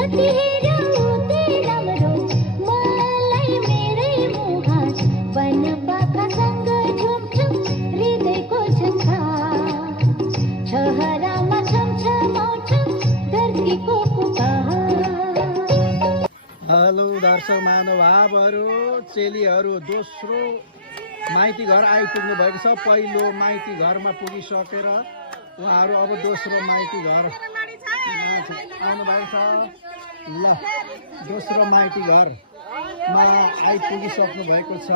जति हेऱ्यो त्यही राम्रो मलाई मेरै मुहान वन पाखासँग झुमझुम हृदयको झन्का छहरामा छमछमाउँछ धरतीको पुकार। हेलो दर्शक महानुभावहरू, चेलीहरू दोस्रो माइती घर आइपुग्नु भएको छ। पहिलो माइती घरमा पुगिसकेर उहाँहरू अब दोस्रो माइती घर आउनु भएको छ। ल, दोस्रो माइती घरमा आइपुगिसक्नु भएको छ।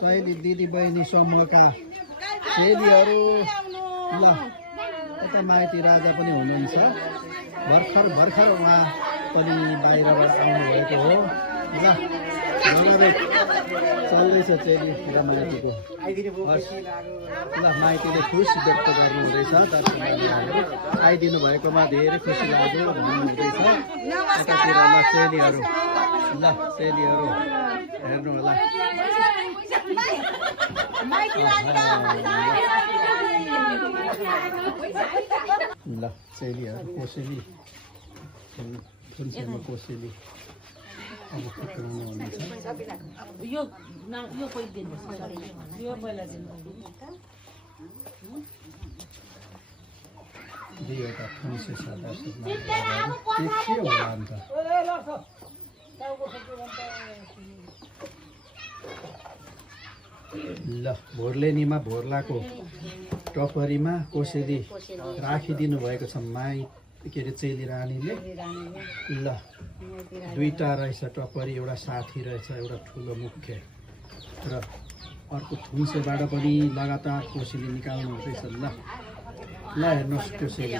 शैली दिदी बहिनी समूहका चेलीहरू। ल, यता माइती राजा पनि हुनुहुन्छ। भर्खर उहाँ पनि बाहिरबाट आउनुभएको हो। ल, चल्दैछ चेली र माइतीको। ल, माइतीले खुसी व्यक्त गर्नु हुँदैछ। दर्शकहरू आइदिनु भएकोमा धेरै खुसी लाग्यो भन्नुहुँदैछ। यतातिर ल चेलीहरू, हेर्नु होला। ल, चेलीहरू कोसेली फुन्सेलमा कोसेली अब फुक्राउनु हुनेछ। दुईवटा फुन्से छ दर्शकमा। के होला अन्त? ल, भोर्लेनीमा भोर्लाको टपरीमा कोसेली राखिदिनु भएको छ के अरे चेली रानीले। ल, दुईटा रहेछ टपरी, एउटा साथी रहेछ, एउटा ठुलो मुख्य र अर्को थुन्सेबाट पनि लगातार कोसेली निकाल्नु हुँदैछ। ल हेर्नुहोस् कोसेली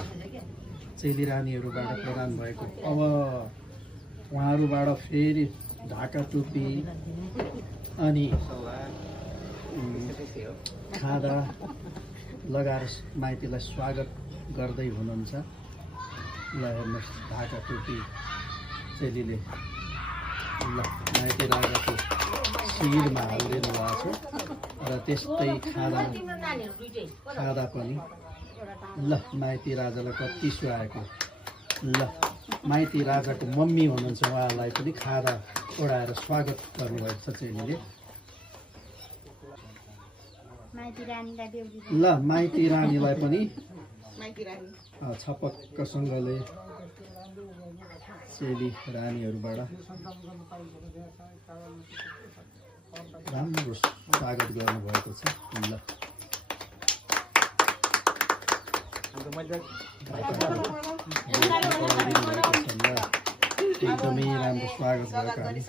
चेली रानीहरूबाट प्रदान भएको। अब उहाँहरूबाट फेरि ढाका टोपी अनि खादा लगाएर माइतीलाई स्वागत गर्दै हुनुहुन्छ। ल हेर्नुहोस् ढाका टोपी चेलीले ल माइती राजाको शिरमा हालिदिनु भएको छ र त्यस्तै खादा पनि। ल, माइती राजालाई कति सुहाएको। ल, माइती राजाको मम्मी हुनुहुन्छ, उहाँलाई पनि खादा ओढाएर स्वागत गर्नुभएको छ चेलीले। ल, माइती रानीलाई पनि छपक्कसँगले चेली रानीहरूबाट राम्रो स्वागत गर्नुभएको छ। ल, एकदमै राम्रो स्वागत भएको हामी